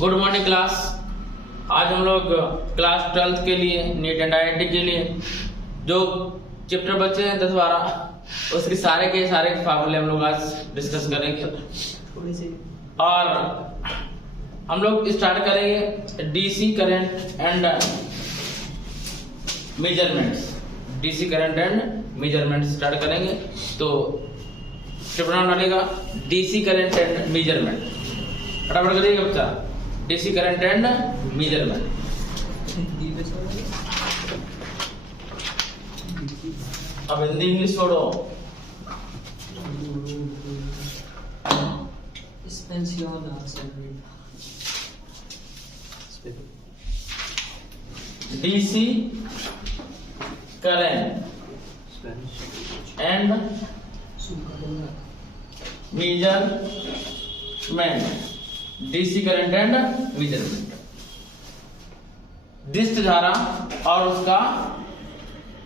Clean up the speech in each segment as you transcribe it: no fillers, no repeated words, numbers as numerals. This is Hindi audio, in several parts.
Good morning class. आज हम लोग क्लास 12th के लिए नीट एंड IIT के लिए जो चैप्टर बचे हैं 10-12 उसके सारे के सारे फार्मूले हम लोग आज डिस्कस करेंगे। और हम लोग स्टार्ट करेंगे DC current and measurements. DC current and measurement start करेंगे तो चैप्टर नाम डालेगा डीसी करंट एंड मेजरमेंट। फटाफट करिएगा बच्चा, डीसी करंट एंड मेजरमेंट। अब हिंदी इंग्लिश छोड़ो। DC current and measurement. DC current and measurement, दृष्ट धारा और उसका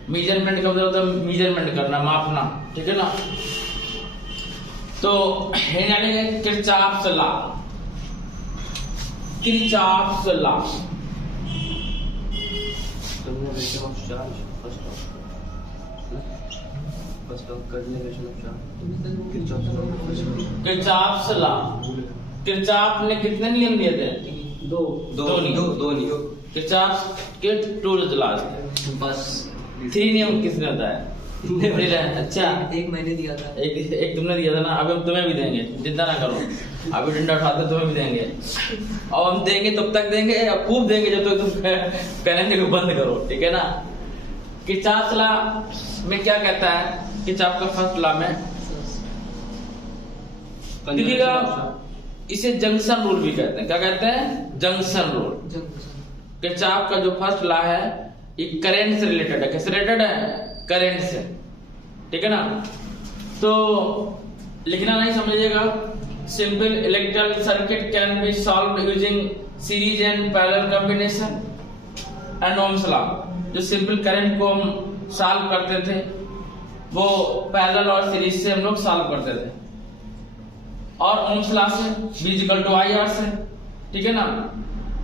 मेजरमेंट का मतलब होता है मेजरमेंट करना, मापना, ठीक है ना। तो Kirchhoff's law, Kirchhoff's law. Kirchhoff's law, Kirchhoff ने कितने नियम दिए थे? दो नियम। किरचॉफ के 2 लॉज थे, बस 3 नियम किसने बताया? अच्छा, एक मैंने दिया था। एक तुमने दिया था ना। अब हम तुम्हें भी देंगे, चिंता ना करो। अभी डंडा उठाते तुम्हें भी देंगे। और हम देंगे तब तक देंगे, खूब देंगे जब तक तुम कहने को बंद करो, ठीक है ना। किरचॉफ लॉ में क्या कहता है? किरचॉफ का फर्स्ट लॉ में देखिएगा, इसे जंक्शन रूल भी कहते हैं। क्या कहते हैं? Junction rule. किरचॉफ का जो फर्स्ट लॉ है ये करंट से रिलेटेड है। किससे रिलेटेड है? करंट से, ठीक है ना। तो लिखना नहीं, समझिएगा। Simple electrical circuit can be solve using series and parallel combination and Ohm's law. जो सिंपल करंट को हम सॉल्व करते थे वो पैरेलल और सीरीज से हम लोग सॉल्व करते थे, और ओम्स लॉ से V = IR से, ठीक है ना।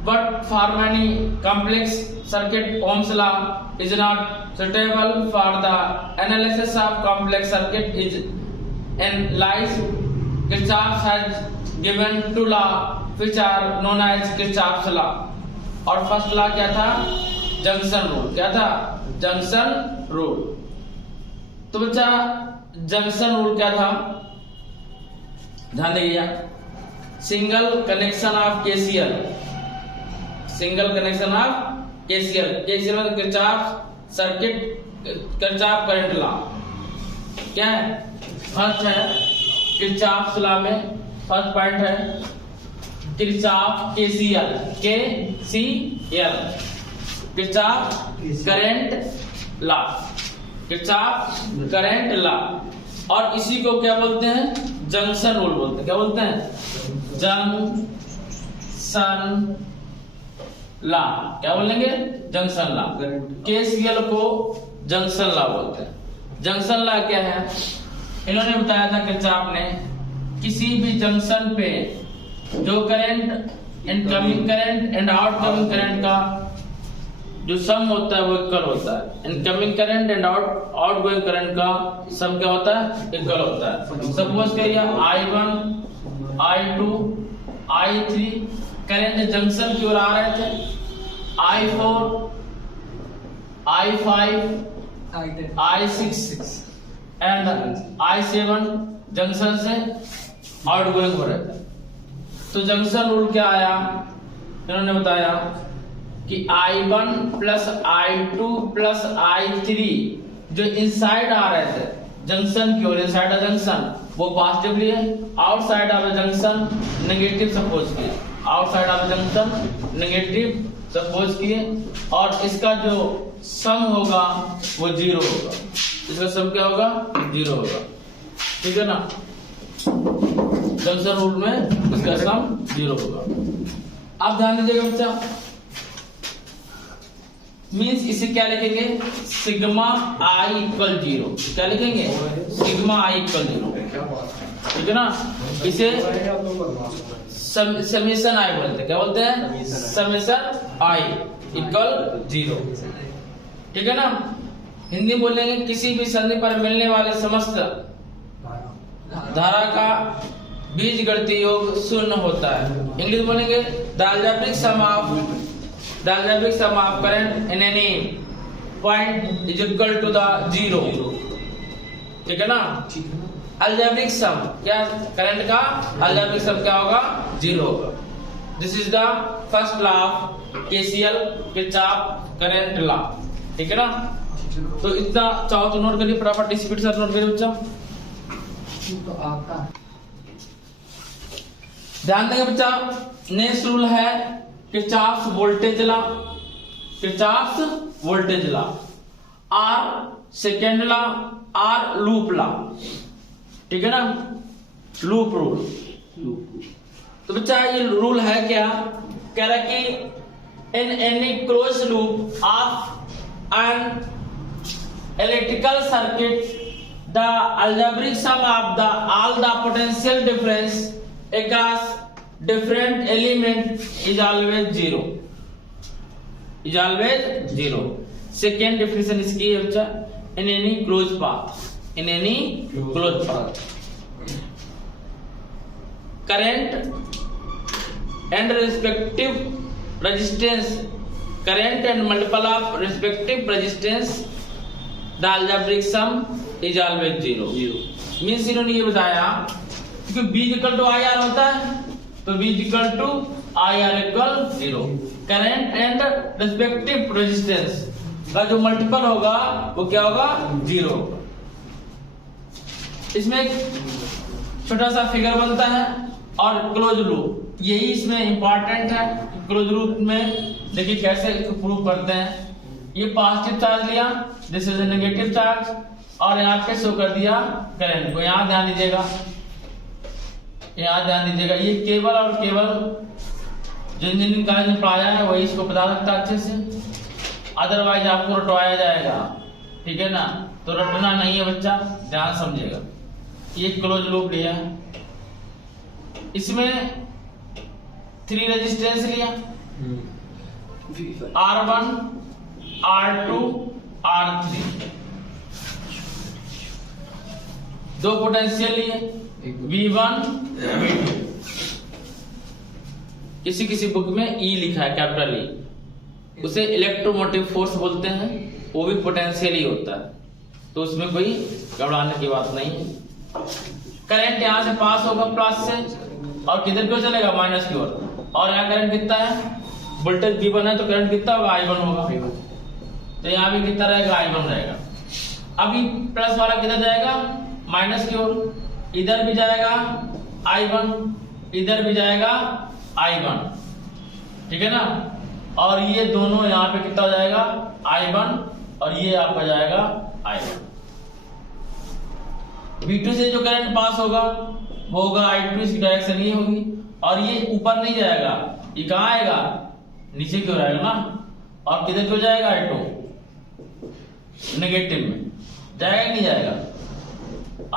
But for many complex circuit Ohm's law is not suitable for the analysis of complex circuit is analyse. Kirchhoff has given 2 law which are known as Kirchhoff's law. और फर्स्ट लॉ क्या था? Junction rule. क्या था? Junction rule. तो बच्चा जंक्शन रूल क्या था? ध्यान दीजिए। Single connection of KCL, single connection of KCL। KCL मतलब Kirchhoff circuit, Kirchhoff current law. क्या है? फर्स्ट है किरचॉफ लॉ में फर्स्ट पॉइंट है Kirchhoff KCL, Kirchhoff current law, Kirchhoff current law. और इसी को क्या बोलते हैं? जंक्शन रूल बोलते हैं। क्या बोलते हैं? Junction law. क्या बोलेंगे? Junction law. KCL को जंक्शन लॉ बोलते हैं। जंक्शन लॉ क्या है? इन्होंने बताया था किरचॉफ ने, किसी भी जंक्शन पे जो current, incoming current and outgoing current का जो सम होता है वो इक्वल होता है। Incoming current and outgoing current का सम क्या होता है? इक्वल होता है। सपोज करिए I1, I2, I3 current junction की ओर आ रहे थे। I4, I5, I6 and I7 junction से आउटगोइंग हो रहे थे। तो जंक्शन रूल क्या आया? इन्होंने बताया कि I1 plus I2 plus I3 जो इनसाइड आ रहे थे जंक्शन की ओर, इनसाइड ऑफ जंक्शन वो पॉजिटिवली है, outside of junction negative suppose किए, outside of junction negative suppose किए। और इसका जो सम होगा वो 0 होगा। इसका सम क्या होगा? 0 होगा, ठीक है ना। जंक्शन रूल में इसका सम 0 होगा। आप ध्यान दीजिएगा बच्चा, मीन्स इसे क्या लिखेंगे? Sigma I = 0। क्या लिखेंगे? Sigma I = 0। ठीक है ना। इसे समेशन आई बोलते हैं, क्या बोलते हैं, समेशन आई इक्वल 0, ठीक है ना। हिंदी बोलेंगे किसी भी संधि पर मिलने वाले समस्त धारा का बीजगणितीय योग शून्य होता है। इंग्लिश बोलेंगे the algebraic sum of current in any point is equal to the 0, ठीक है ना। अलजेब्रिक सम क्या, करंट का अलजेब्रिक सम क्या होगा, 0 होगा। This is the first law of KCL, Kirchhoff current law, ठीक है ना। तो इतना चाहो तो नोट करिए फटाफट, स्पीड से नोट करिए बच्चा। तो आपका ध्यान देंगे बच्चा, नेक्स्ट रूल है Kirchhoff's voltage law, Kirchhoff's voltage law, और सेकेंड लॉ और लूप लॉ, ठीक है ना, लूप रूल। तो बच्चा ये रूल है क्या, कह रहा है कि in any close loop of an electrical circuit the algebraic sum of the all the potential difference across different element is always 0, is always 0। second definition इसकी है बच्चा, in any closed path, in any closed path current and respective resistance, current and multiple of respective resistance, the algebraic sum is always 0। Means इन्होंने ये बताया कि B equal to I R होता है, तो B equal to I R equal 0। Current and respective resistance का जो मल्टीपल होगा वो क्या होगा, 0 होगा। इसमें एक छोटा सा फिगर बनता है, और क्लोज लूप यही इसमें इंपॉर्टेंट है। क्लोज लूप में देखिए कैसे प्रूव करते हैं। ये पॉजिटिव चार्ज लिया, दिस इज नेगेटिव चार्ज, और यहाँ पे शो कर दिया करंट को। यहाँ ध्यान दीजिएगा, यहाँ ध्यान दीजिएगा, ये केवल और केवल जो इंजीनियरिंग कॉलेज में पढ़ाया है वही इसको बता सकता है अच्छे से, अदरवाइज आपको रटवाया जाएगा, ठीक है ना। तो रटना नहीं है बच्चा, ध्यान समझिएगा। ये क्लोज लूप लिया है, इसमें 3 रेजिस्टेंस लिया, R1 R2 R3, 2 पोटेंशियल लिए V1 V2। किसी किसी बुक में E लिखा है, कैपिटल E, उसे इलेक्ट्रोमोटिव फोर्स बोलते हैं, वो भी पोटेंशियल ही होता है, तो उसमें कोई घबराने की बात नहीं है। करंट यहाँ से पास होगा प्लस से, और किधर क्यों चलेगा, माइनस की ओर। और यहाँ करंट कितना है, वोल्टेज V1 है, तो करंट कितना होगा, I1 होगा, तो यहाँ भी कितना रहेगा, I1 रहेगा। अभी प्लस वाला किधर जाएगा, माइनस की ओर, इधर भी जाएगा I1, इधर भी जाएगा I1, ठीक है ना। और ये दोनों यहाँ पे कितना हो जाएगा, I1, और ये आपका जाएगा I1। V2 से जो करंट पास होगा वो होगा I2, इसकी डायरेक्शन ये होगी, और ये ऊपर नहीं जाएगा, ये कहाँ आएगा, नीचे की ओर आएगा ना। और किधर क्यों जाएगा, I2 नेगेटिव में जाएगा, नहीं जाएगा,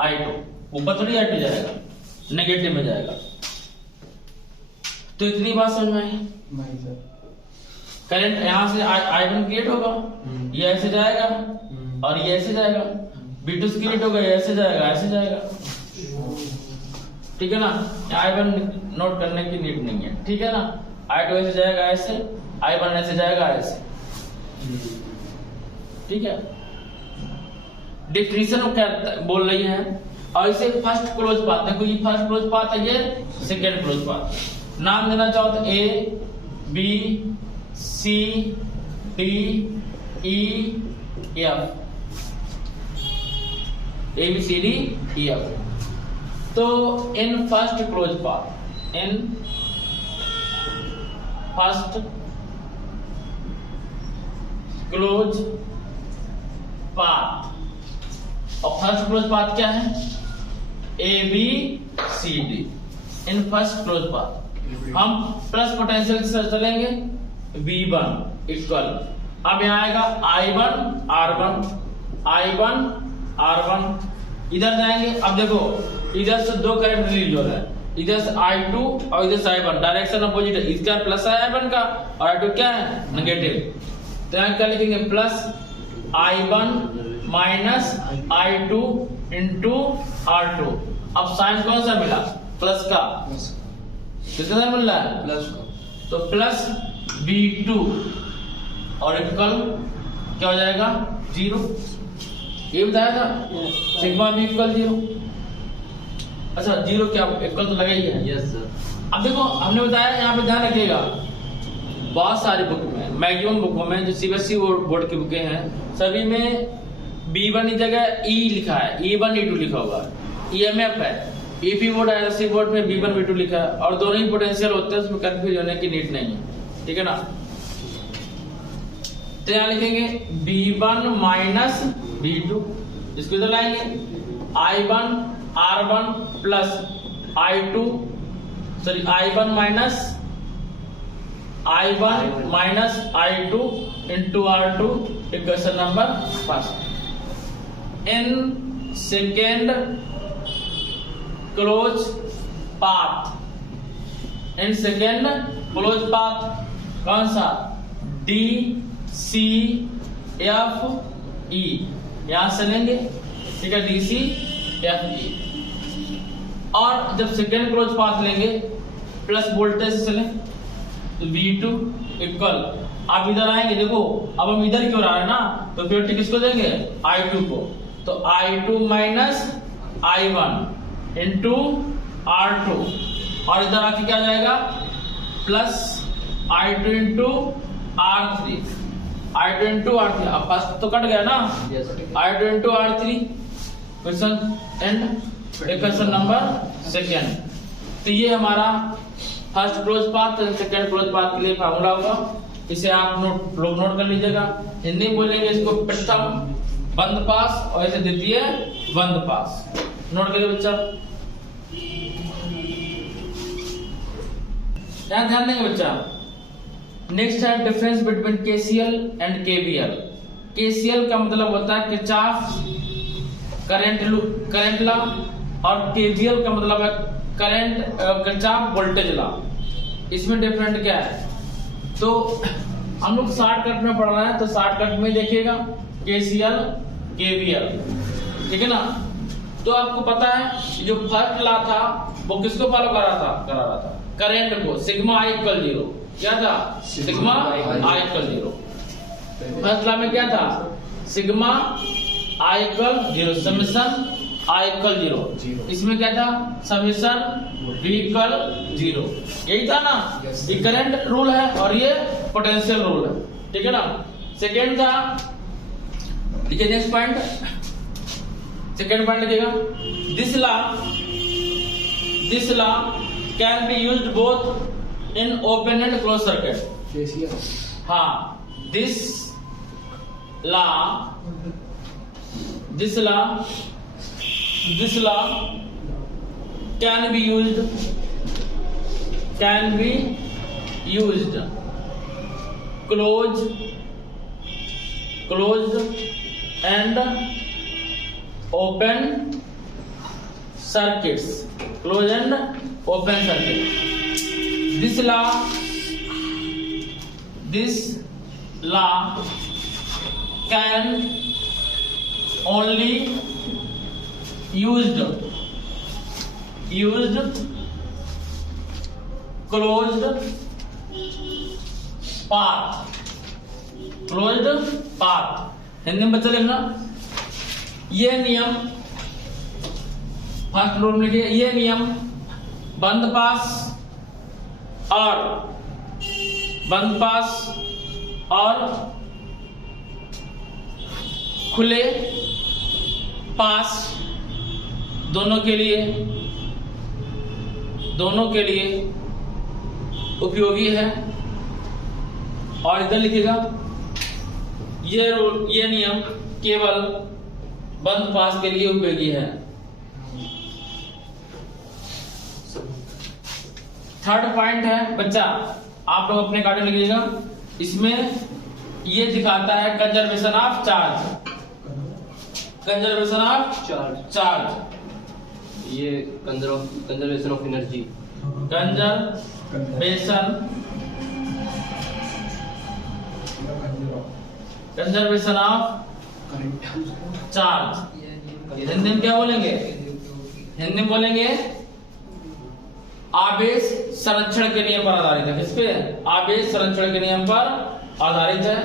I2 ऊपर थोड़ी I2 जाएगा, नेगेटिव में जाएगा। तो इतनी बात समझ में आई। करंट यहाँ से I1 क्रिएट होगा, ये ऐसे जाएगा और ये ऐसे जाएगा, V2 क्रिएट होगा, ये ऐसे जाएगा, ऐसे जाएगा, ठीक है ना। I1 नोट करने की नीड नहीं है, ठीक है ना। I2 ऐसे जाएगा ऐसे, I1 ऐसे जाएगा ऐसे, ठीक है। डिफिनीशन क्या बोल रही है, और इसे फर्स्ट क्लोज पाथ, देखो ये फर्स्ट क्लोज पाथ है, ये सेकेंड क्लोज पाथ। नाम देना चाहो तो A B C D E F, A B C D E F। तो in first close path, in first close path, और फर्स्ट क्लोज पाथ क्या है, A B C D। In first close path हम प्लस पोटेंशियल से चलेंगे, V1 इक्वल, अब यहाँ आएगा I1 R1, I1 R1, इधर जाएंगे। अब देखो इधर से दो करंट रिलीज हो रहा है, इधर से I2 और इधर से I1, डायरेक्शन अपोजिट है, इसका प्लस है I1 का और I2 क्या है नेगेटिव। तो यहाँ क्या लिखेंगे plus I1 minus I2 into R2। अब साइन कौन सा मिला प्लस का, कितना मिल रहा है प्लस का, तो प्लस V2 और इक्वल क्या हो जाएगा 0। ये बताया था सिग्मा भी इक्वल 0। अच्छा 0 क्या इक्वल तो लगा ही है। Yes sir. अब देखो हमने बताया, यहाँ पे ध्यान रखिएगा, बहुत सारी बुक में, मैक्सिमम बुकों में जो सीबीएसई बोर्ड की बुकें हैं सभी में B1 की जगह E लिखा है, E1 E2 लिखा होगा। EMF है, EP बोर्ड है, SC बोर्ड में B1 B2 लिखा है और दोनों ही पोटेंशियल होते हैं, उसमें कंफ्यूज होने की नीड नहीं है, ठीक है ना। तो यहाँ लिखेंगे B1 माइनस B2, इसको इधर लाएंगे I1 R1 plus I1 minus I2 into R2, equation number first. In second close path, in second close path कौन सा D C F E, यहां से लेंगे, ठीक है, D C F E। और जब सेकेंड क्लोज पाथ लेंगे प्लस वोल्टेज से लें तो V2 इक्वल, आप इधर आएंगे, देखो अब हम इधर क्यों रहा है ना, तो फिर किसको देंगे I2 को, तो I2 minus I1 into R2 और इधर आके क्या जाएगा plus I2 into R3, I2 into R3। अब फर्स्ट तो कट गया ना, I2 into R3, question and, equation number second. तो ये हमारा first close path, second close path के लिए फार्मूला होगा, इसे आप लोग नोट कर लीजिएगा। हिंदी में बोलेंगे इसको प्रथम बंद पास और इसे द्वितीय बंद पास, नोट करिए बच्चा। ध्यान देंगे बच्चा। नेक्स्ट है difference between KCL and KVL। KCL का मतलब होता है किरचॉफ करंट लॉ और KVL का मतलब है किरचॉफ वोल्टेज लॉ। इसमें डिफरेंट क्या है, तो हम लोग शॉर्टकट में पढ़ रहे हैं, तो शॉर्टकट में देखिएगा KCL KVL, ठीक है ना। तो आपको पता है जो फर्स्ट लॉ था वो किसको फॉलो करा रहा था करंट को, सिग्मा I इक्वल 0, क्या था sigma I equal 0। First law में क्या था sigma I equal 0, summation I equal 0, इसमें क्या था समेशन V इक्वल 0, यही था ना। ये करंट रूल है और ये पोटेंशियल रूल है, ठीक है ना। सेकेंड था, देखिए नेक्स्ट पॉइंट, सेकेंड पॉइंट लिखिएगा, this law can be used both in open and close circuit. हाँ, this law can be used closed and open circuits, closed and open circuit. This law can only used closed path, Hindi में बच्चा लिखना। ये नियम फर्स्ट रूल में लिखिए, ये नियम बंद पास और खुले पास दोनों के लिए उपयोगी है। और इधर लिखिएगा ये नियम केवल बंद पास के लिए उपयोगी है। थर्ड पॉइंट है बच्चा, आप लोग अपने कार्ड में लिखिएगा, इसमें ये दिखाता है कंजर्वेशन ऑफ चार्ज। ये conservation of energy. Conservation of charge. Hindi में क्या बोलेंगे? हिंदी में बोलेंगे आवेश संरक्षण के नियम पर आधारित है। किस पे? आवेश संरक्षण के नियम पर आधारित है।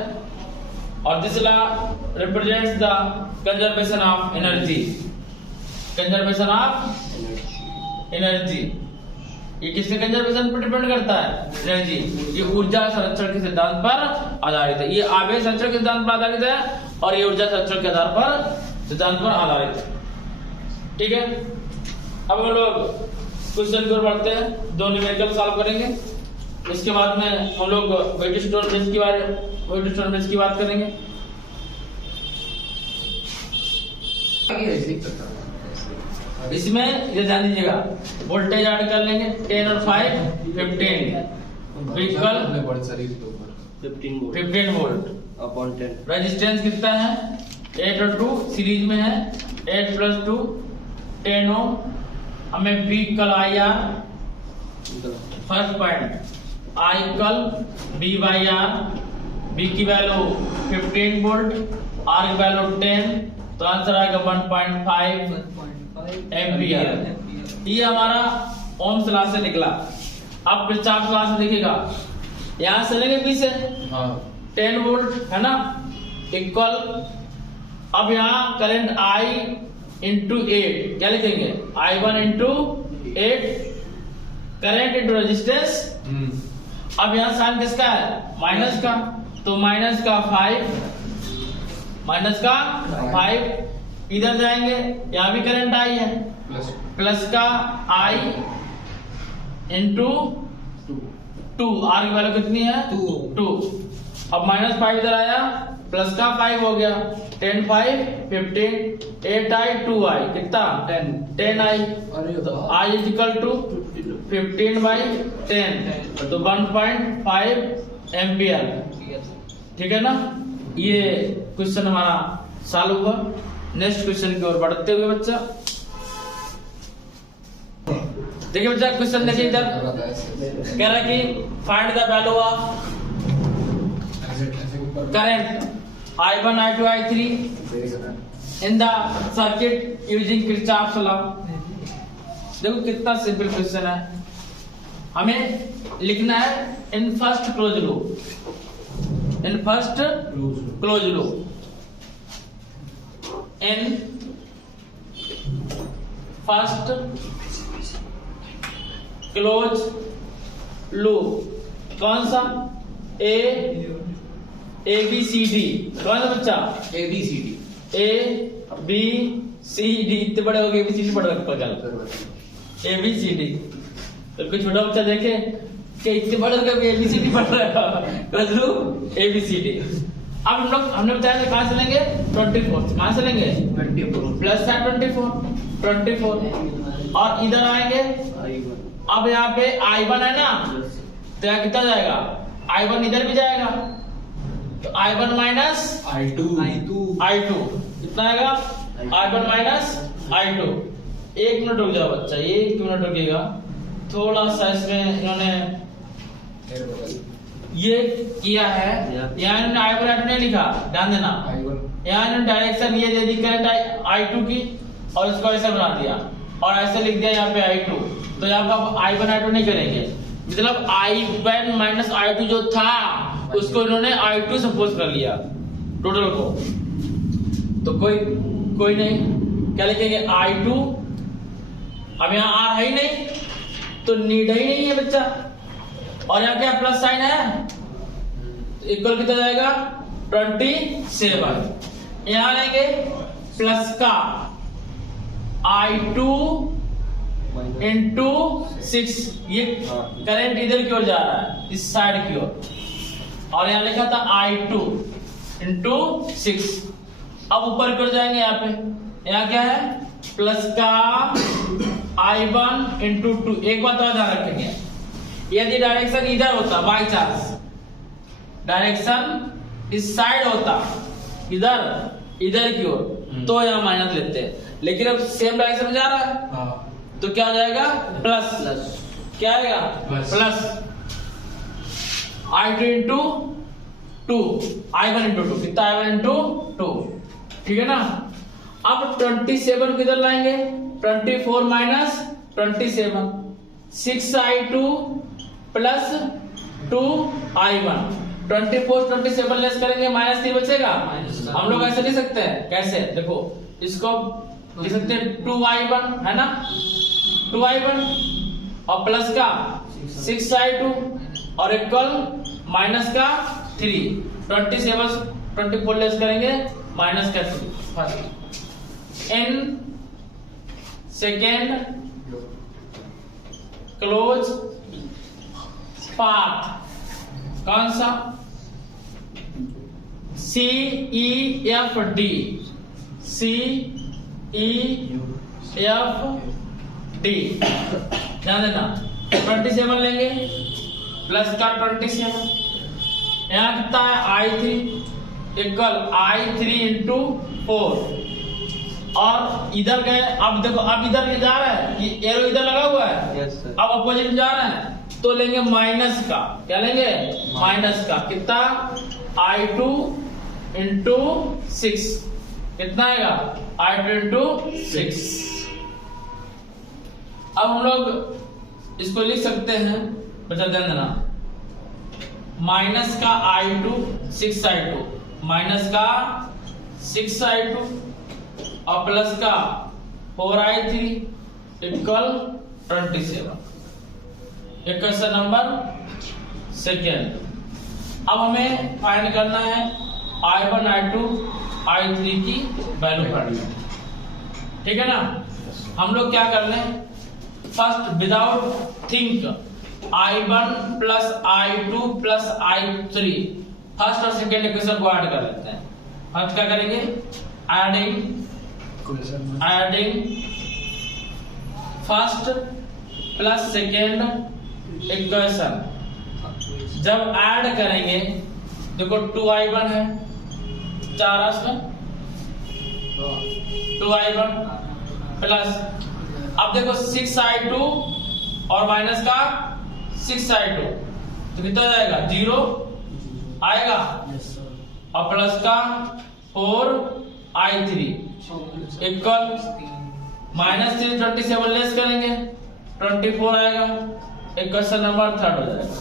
और this law represents the conservation of energy. Conservation of energy ये किसके कंजर्वेशन पर डिपेंड करता है? एनर्जी। ये ऊर्जा संरक्षण के सिद्धांत पर आधारित है। ये आवेश संरक्षण के सिद्धांत पर आधारित है और ये ऊर्जा संरक्षण के आधार पर सिद्धांत पर आधारित है। ठीक है, अब हम लोग क्वेश्चन की ओर बढ़ते हैं। 2 न्यूमेरिकल सॉल्व करेंगे। इसके बाद में हम लोग वेटेज स्टोन बेस की बात करेंगे। इसमें ये जान लीजिएगा, वोल्टेज ऐड कर लेंगे 10 और 5 15 व्हीकल 15 वोल्ट अपॉन 10। रेजिस्टेंस कितना है? 8 और 2 सीरीज में है। 8 + 2 10 ओम। हमें vehicle IR first point I equal V/R। V की वैल्यू 15 वोल्ट, R की वैल्यू 10, तो आंसर आएगा 1.5 एम्पियर। ये हमारा ओम्स लॉ से निकला। अब किरचॉफ लॉ से देखिएगा, यहां से लेंगे B से 10 वोल्ट है ना, इक्वल। अब यहाँ करंट I इंटू 8 क्या लिखेंगे? I1 into 8 current into resistance. अब यहाँ साइन किसका है? माइनस का, तो माइनस का 5 इधर जाएंगे, यहाँ भी करंट I है, प्लस का I इंटू 2। R की वैल्यू कितनी है? 2। अब -5 इधर आया, प्लस का 5 हो गया। 10 5 15 8I 2I कितना? 10I। तो I इज इक्वल टू 15/10 तो 1.5 एम्पियर। ठीक है ना, ये क्वेश्चन हमारा सॉल्व हुआ। नेक्स्ट क्वेश्चन की ओर बढ़ते हुए बच्चा देखिए, बच्चा क्वेश्चन देखिए इधर कह रहा है कि find the value of current I1 I2 I3 in the circuit using Kirchhoff's law. देखो कितना सिंपल क्वेश्चन है। हमें लिखना है in first close loop. In first close loop in first close loop कौन सा? ABCD। कौन सा बच्चा? ABCD। इतने बड़े हो गए ABCD पढ़ रखा कल। ABCD तो कोई छोटा बच्चा देखे कि इतने बड़े हो गए ABCD पढ़ रहा है। ABCD। अब हमने बताया था कहां से लेंगे? 24। कहां से लेंगे? 24 प्लस है 24 और इधर आएंगे। अब यहाँ पे I1 है ना, तो यहाँ कितना जाएगा? I1 इधर भी जाएगा, तो I1 माइनस I2 कितना आएगा? I1 minus I2। 1 मिनट रुक जाओ बच्चा, 1 मिनट रुकिएगा। थोड़ा सा इसमें इन्होंने ये किया है, यहाँ इन्होंने I1 I2 नहीं लिखा, ध्यान देना। यहाँ इन्होंने डायरेक्शन ये दे दी करंट I2 की और इसको ऐसे बना दिया और ऐसे लिख दिया यहाँ पे I2। तो यहाँ पे I1 I2 नहीं करेंगे, मतलब I1 माइनस I2 जो था उसको इन्होंने I2 सपोज कर लिया टोटल को। तो कोई नहीं, क्या लिखेंगे? I2। अब यहाँ R है ही नहीं तो नीड ही नहीं है बच्चा, और यहाँ क्या प्लस साइन है, इक्वल कितना जाएगा? 27। यहाँ लेंगे प्लस का I2 इंटू 6। ये करंट इधर की ओर जा रहा है, इस साइड की ओर, और यहाँ लिखा था I2 इंटू 6। अब ऊपर की ओर जाएंगे, यहाँ पे यहाँ क्या है? प्लस का I1 इंटू 2। एक बात और ध्यान रखेंगे, यदि डायरेक्शन इधर होता, बाई चांस डायरेक्शन इस साइड होता, इधर की ओर, तो यहाँ माइनस लेते हैं, लेकिन अब सेम डायरेक्शन में जा रहा है तो क्या हो जाएगा प्लस, प्लस क्या आएगा plus I2 into 2, I1 into 2, कितना I1 इंटू 2, ठीक है ना। अब 27 किधर लाएंगे, 24 minus 27, 6I2 plus 2I1, 24 27 less करेंगे माइनस 3 बचेगा। हम लोग ऐसे लिख सकते हैं, कैसे देखो, इसको लिख सकते हैं 2I1 है ना, 2I1 और प्लस का 6I2 और इक्वल माइनस का 3, 27 24 लेस करेंगे माइनस का 3 first. In second close path कौन सा, CEFD, CEFD, ध्यान देना। 27 लेंगे प्लस का 27, यहाँ कितना है I3 इक्वल I3 इंटू 4, और इधर गए, अब देखो अब इधर जा रहा है कि एरो इधर लगा हुआ है, यस सर, अब अपोजिट जा रहे हैं तो लेंगे माइनस का, क्या लेंगे माइनस का, कितना I2 इंटू 6, कितना आएगा I2 इंटू 6। अब हम लोग इसको लिख सकते हैं, बचा ध्यान देना, माइनस का I2 6I2 माइनस का 6I2 और प्लस का 4I3 इक्वल 27, ये क्वेश्चन नंबर सेकेंड। अब हमें फाइंड करना है I1 I2 I3 की वैल्यू फाइंड करनी, ठीक है ना। हम लोग क्या कर लें, first without think I1 plus I2 plus I3, first और सेकेंड इक्वेशन को ऐड कर लेते हैं। फर्स्ट क्या करेंगे, adding first plus second equation, जब ऐड करेंगे देखो 2I1 है, 4 में 2I1 प्लस, अब देखो 6I2 और माइनस का 6I2, तो कितना जाएगा 0 आएगा, और प्लस का 4I3 इक्वल माइनस 3 27 लेस करेंगे 24 आएगा, इक्वेशन नंबर थर्ड हो जाएगा।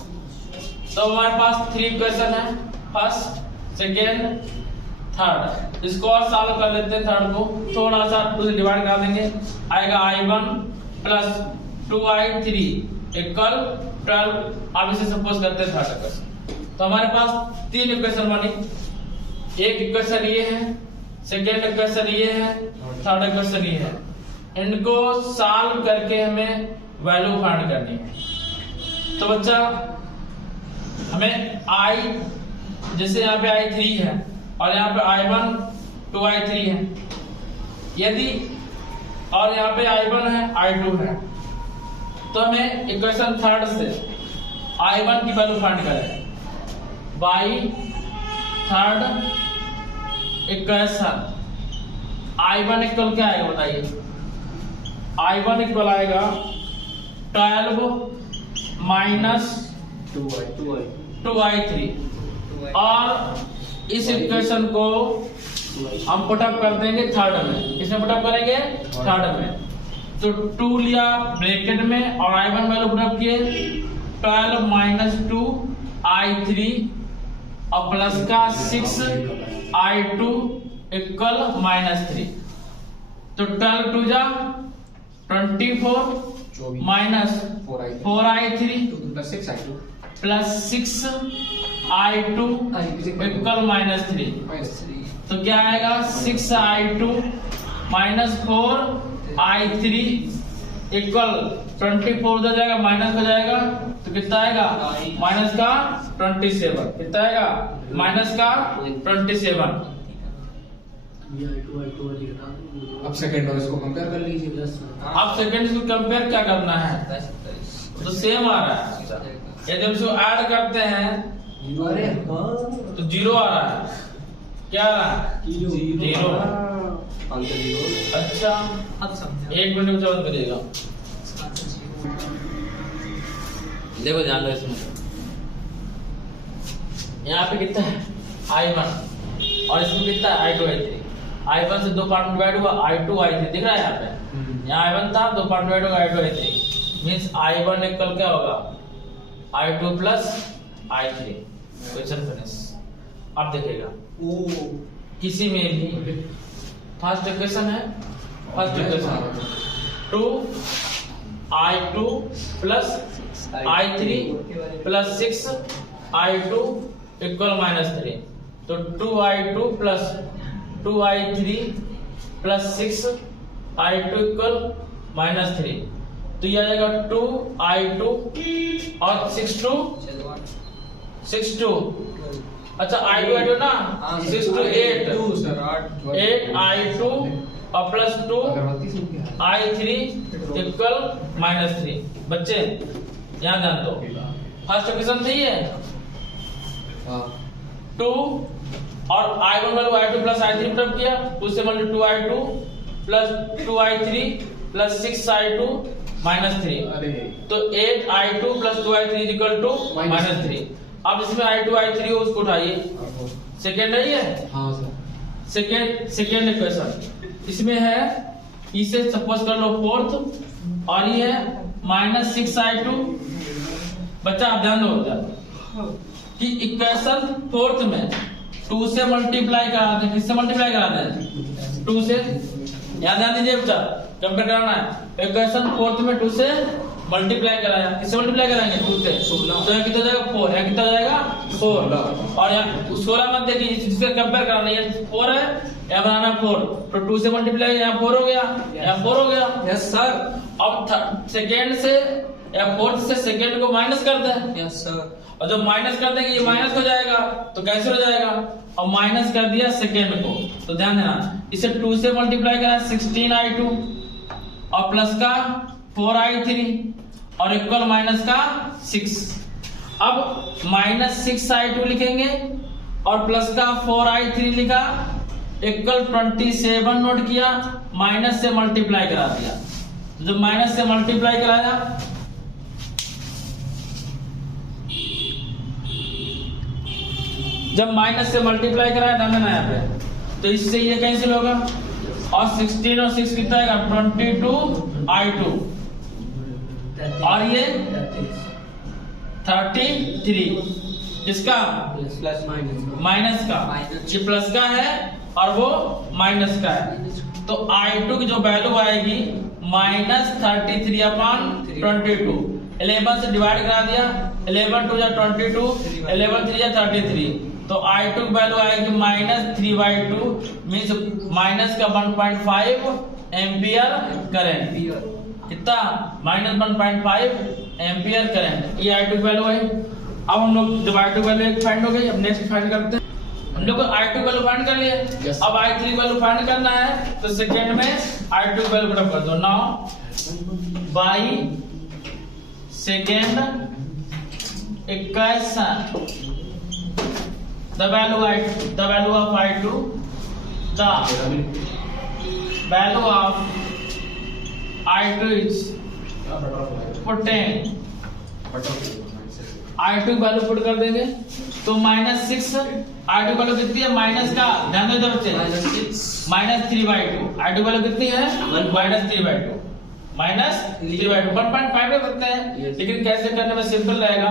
तो हमारे पास 3 इक्वेशन है, फर्स्ट सेकेंड थर्ड। इसको और सॉल्व कर लेते हैं, थर्ड को थोड़ा सा 2 से डिवाइड कर देंगे, आएगा I1 प्लस 2I3 इक्वल 12। अब इसे सपोज करते हैं थर्ड इक्वेशन, तो हमारे पास 3 इक्वेशन बनी, एक इक्वेशन ये है, सेकेंड इक्वेशन ये है, थर्ड इक्वेशन ये है। इनको सॉल्व करके हमें वैल्यू फाइंड करनी है। तो बच्चा हमें I, जैसे यहाँ पे I3 है और यहाँ पे I1 2I3 है, यदि और यहाँ पे I1 है I2 है, तो हमें इक्वेशन थर्ड से I1 की वैल्यू फाइंड करें। By third equation I1 equal क्या आएगा बताइए, I1 इक्वल आएगा 12 माइनस 2I3, और इस इक्वेशन को हम पुटअप कर देंगे थर्ड में। इसमें पुटअप करेंगे थर्ड में, तो 2 लिया ब्रैकेट में और I1 वैल्यू पुटअप किए 12 माइनस 2I3 और प्लस का 6I2 इक्वल -3। तो 12 2 जा 24 minus 4I3 plus 6I2 equal -3। तो क्या आएगा 6I2 माइनस 4I3 इक्वल 24 हो जाएगा, माइनस हो जाएगा, तो कितना आएगा माइनस का 27। कितना आएगा माइनस का 27। अब सेकंड और इसको कंपेयर कर लीजिए। अब सेकंड इसको कंपेयर क्या करना है, तो सेम आ रहा है। यदि हम इसको ऐड करते हैं तो 0 आ रहा है। क्या आ रहा है 0। अच्छा, 1 मिनट में जवाब करिएगा। देखो ध्यान दो इसमें, यहाँ पे कितना है I1 और इसमें कितना है I2 I3। I1 से दो पार्ट में डिवाइड हुआ I2 I3 दिख रहा है यहाँ पे, यहाँ I1 था दो पार्ट में डिवाइड होगा I2 I3 means I1 equal क्या होगा I2 plus I3। Question finish. अब देखिएगा किसी में भी फर्स्ट इक्वेशन है, first equation 2I2 plus I3 plus 6I2 equal -3, तो 2I2 plus 2I3 plus 6I2 equal -3, तो ये आ जाएगा 2I2 और 6 2 अच्छा I2 ना 6 2 8 8I2 और प्लस 2I3 इक्वल -3। बच्चे यहाँ ध्यान दो, फर्स्ट इक्वेशन सही है 2 और I1 वाले I2 प्लस I3 पुट किया, उससे मतलब 2I2 plus 2I3 plus 6I2 -3, तो 8I2 plus 2I3 equal to -3। अब इसमें I2 I3 हो उसको उठाइए, सेकेंड है ये, हाँ सर सेकेंड इक्वेशन इसमें है, इसे सपोज कर लो फोर्थ और ये है -6I2। बच्चा आप ध्यान दो कि इक्वेशन फोर्थ में 2 से मल्टीप्लाई कराते हैं, किससे मल्टीप्लाई कराते हैं 2 से, याद ध्यान दीजिए बच्चा, कंपेयर कराना है। इक्वेशन फोर्थ में 2 से मल्टीप्लाई कराया, किससे मल्टीप्लाई कराएंगे 2 से, तो यहाँ कितना जाएगा 4, यहाँ कितना जाएगा 4, और यहाँ 16 मत देखिए जिससे कंपेयर कराना है, 4 है यहाँ बनाना 4, तो 2 से मल्टीप्लाई यहाँ 4 हो गया, यहाँ 4 हो गया। Yes sir. अब सेकेंड से या फोर्थ से सेकेंड को माइनस कर दे, यस सर। और जब माइनस कर देंगे ये माइनस हो जाएगा, तो कैसे हो जाएगा, और माइनस कर दिया सेकेंड को, तो ध्यान देना इसे 2 से मल्टीप्लाई करा 16I2 और प्लस का 4I3 और इक्वल माइनस का 6। अब -6I2 लिखेंगे और प्लस का 4I3 लिखा, इक्वल 27 नोट किया, माइनस से मल्टीप्लाई करा दिया, जब माइनस से मल्टीप्लाई कराया जब माइनस से मल्टीप्लाई कराया था मैंने यहाँ पे, तो इससे ये कैंसिल होगा और 16 और 6 कितना आएगा 22I2 और ये 33 इसका प्लस माइनस का, ये प्लस का है और वो माइनस का है, तो I2 की जो वैल्यू आएगी -33 अपॉन 22। 11 से डिवाइड करा दिया, 11 2 जा 22, 11 3 जा 33, तो I2 की वैल्यू आएगी -3/2 मींस माइनस का 1.5 एम्पियर करंट, कितना -1.5 एम्पियर करंट, ये I2 की वैल्यू है। अब हम लोग जब I2 की वैल्यू फाइंड हो गई, अब नेक्स्ट फाइंड करते हैं। हम लोग I2 की वैल्यू फाइंड कर लिए, अब I3 की वैल्यू फाइंड करना है, तो सेकेंड में I2 की वैल्यू पुट कर दो। Now by second equation the value of I2, the value of I2 is putting I2 की वैल्यू पुट कर देंगे, तो -6 I2 वैल्यू कितनी है, माइनस का ध्यान दो बच्चे, -3/2 I2 वैल्यू कितनी है -3/2 1.5 रख सकते हैं, लेकिन कैसे करने में सिंपल रहेगा,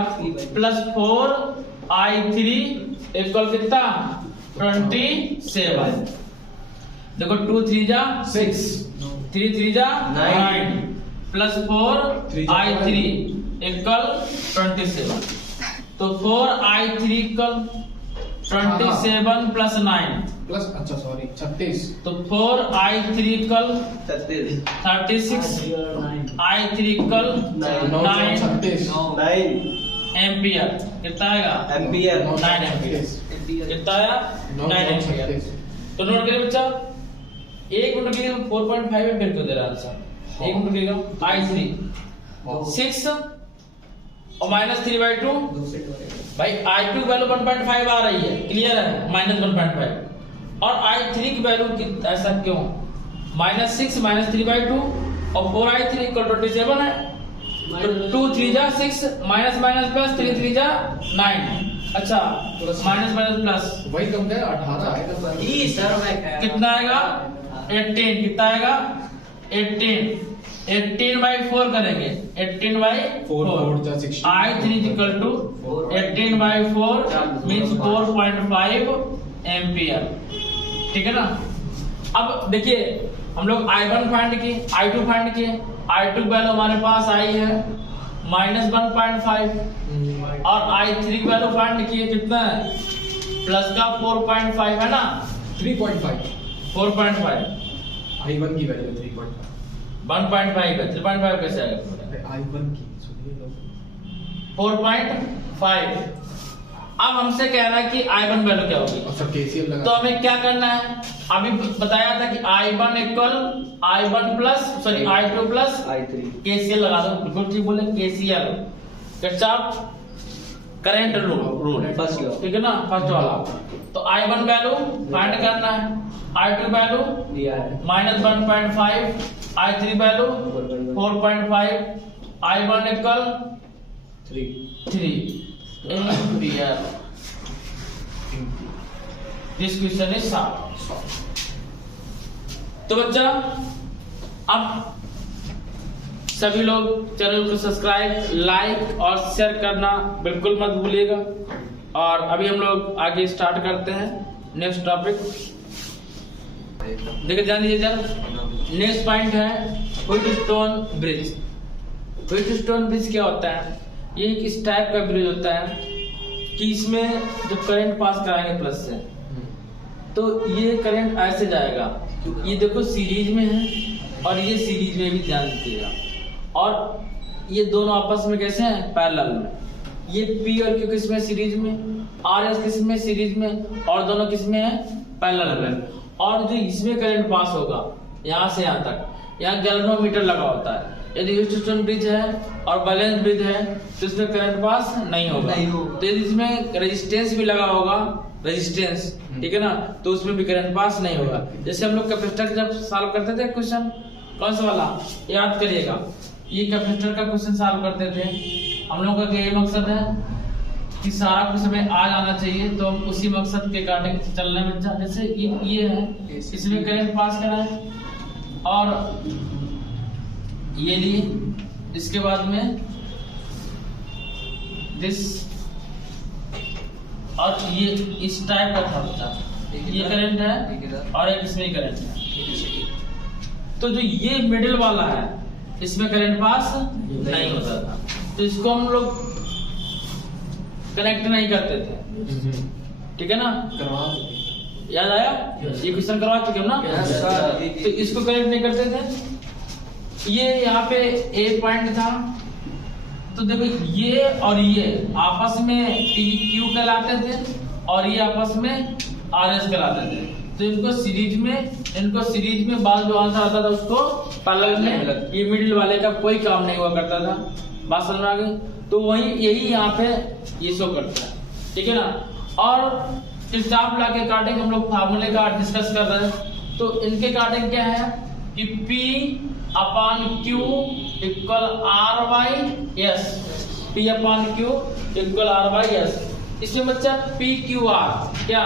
+4I3 इक्वल कितना 27। देखो 2 3 जा 6, 3 3 जा 9 +4I3 इक्वल 27, तो 4I3 इक्वल 27 प्लस 9 प्लस, अच्छा सॉरी 36, तो 4I3 equal 36, I3 equal 9 ampere, कितना आएगा एम्पियर 9 एम्पियर, कितना आया 9 एम्पियर। तो नोट करिए बच्चा, एक मिनट के लिए 4.5 एम्पियर क्यों दे रहा है आंसर, एक मिनट के I3 6 और -3/2, भाई I2 की वैल्यू 1.5 आ रही है, क्लियर है, -1.5, और I3 की वैल्यू ऐसा क्यों, -6 -3/2 और 4I3 इक्वल 27 है, 2 3 जा 6 माइनस माइनस प्लस 3 3 जा 9। अच्छा माइनस माइनस प्लस वही कम गया 18 आएगा सर। ई सर मैं कितना आएगा 18। कितना आएगा 18 बाई 4 करेंगे 18 बाई 4 जा 16 I3 equal to 18 by 4 means 4.5 ampere. ठीक है ना। अब देखिए हम लोग I1 फाइंड किए, I2 फाइंड किए। I2 वैल्यू हमारे पास आई है -1.5 और I3 की वैल्यू फाइंड किए कितना है प्लस का 4.5 है ना 3.5 4.5 I1 की वैल्यू 3.5 1.5 है 3.5 कैसे आएगा I1 की सुनिए लोग 4.5। अब हमसे कह रहा है कि I1 वैल्यू क्या होगी। अच्छा KCL लगा तो हमें क्या करना है, अभी बताया था कि I1 equal I1 plus sorry I2 plus I3 KCL लगा दो। बिल्कुल ठीक बोले KCL Kirchhoff current rule first law. ठीक है ना फर्स्ट वाला। तो I1 वैल्यू फाइंड करना है, I2 वैल्यू दिया है -1.5, I3 value 4.5, I1 equal 3 ampere. This question is solve. तो बच्चा अब सभी लोग चैनल को सब्सक्राइब लाइक और शेयर करना बिल्कुल मत भूलिएगा। और अभी हम लोग आगे स्टार्ट करते हैं नेक्स्ट टॉपिक। देखिए ध्यान दीजिए जरा। नेक्स्ट पॉइंट है व्हीटस्टोन ब्रिज। व्हीटस्टोन ब्रिज क्या होता है, ये इस टाइप का ब्रिज होता है कि इसमें जब करंट पास कराएंगे प्लस से तो ये करंट ऐसे जाएगा। ये देखो सीरीज में है और ये सीरीज में भी ध्यान दीजिएगा। और ये दोनों आपस में कैसे हैं पैरेलल में। ये P और Q किस में सीरीज में, RS किस में सीरीज में और दोनों किस में है पैरेलल में। और जो इसमें करंट पास होगा यहाँ से यहाँ तक, यहाँ गैल्वेनोमीटर लगा होता है। यदि व्हीटस्टोन ब्रिज है और बैलेंस ब्रिज है तो इसमें करंट पास नहीं होगा। तो यदि इसमें रेजिस्टेंस भी लगा होगा रेजिस्टेंस, ठीक है ना, तो उसमें भी करंट पास नहीं होगा। जैसे हम लोग कैपेसिटर जब सॉल्व करते थे क्वेश्चन कौन सा वाला याद करिएगा, ये कैपेसिटर का क्वेश्चन सॉल्व करते थे। हम लोगों का यही मकसद है कि सारा कुछ हमें आ जाना चाहिए, तो हम उसी मकसद के काटे चलने में जैसे ये है इसमें करंट पास करा है और ये लिए, इसके बाद में दिस और ये इस टाइप का था, ये करंट है और एक इसमें करंट है। तो जो ये मिडिल वाला है इसमें करंट पास नहीं होता था, तो इसको हम लोग कनेक्ट नहीं करते थे। ठीक है ना, याद आया? ये क्वेश्चन करवा चुके हम ना। तो इसको कनेक्ट नहीं करते थे। ये यहाँ पे ए पॉइंट था, तो देखो ये और ये आपस में PQ कहलाते थे और ये आपस में RS कहलाते थे। तो इनको सीरीज में बाद जो आंसर आता था उसको पैरेलल में, ये मिडिल वाले का कोई काम नहीं हुआ करता था। बात समझ में आ गई? तो वही यही यहाँ पे ये शो करता है। ठीक है ना। और किरचॉफ लॉ के अकॉर्डिंग हम लोग फार्मूले का डिस्कस कर रहे हैं। तो इनके अकॉर्डिंग क्या है कि P/Q equal R/S, P/Q equal R/S। इसमें बच्चा PQR क्या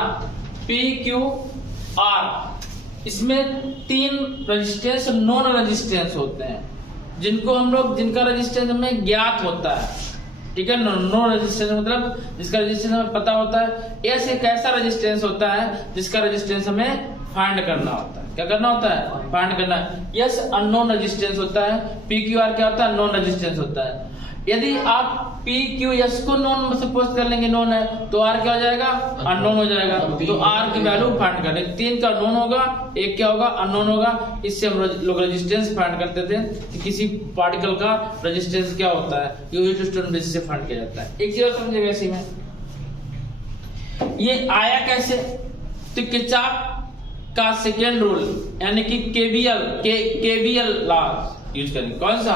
PQR, इसमें 3 रेजिस्टेंस नॉन रेजिस्टेंस होते हैं जिनका रेजिस्टेंस हमें ज्ञात होता है। ठीक है, नो रेजिस्टेंस मतलब जिसका रेजिस्टेंस हमें पता होता है। एस एक ऐसा रेजिस्टेंस होता है जिसका रेजिस्टेंस हमें फाइंड करना होता है। क्या करना होता है? फाइंड करना है। यस अननोन रेजिस्टेंस होता है। PQR क्या होता है? नॉन रेजिस्टेंस होता है। यदि आप PQS को नॉन सपोज कर लेंगे, नॉन है, तो R क्या हो जाएगा? अननोन हो जाएगा। तो R की वैल्यू फाइंड करने 3 का नॉन होगा, एक क्या होगा? अननोन होगा। इससे हम लोग रेजिस्टेंस फाइंड करते थे कि किसी पार्टिकल का रेजिस्टेंस क्या होता है, ये व्हीटस्टोन ब्रिज से फाइंड किया जाता है। एक चीज और समझिएगा इसी में, ये आया कैसे? तो किरचॉफ का सेकेंड रूल यानी कि केवीएल लॉ यूज करेंगे। कौन सा?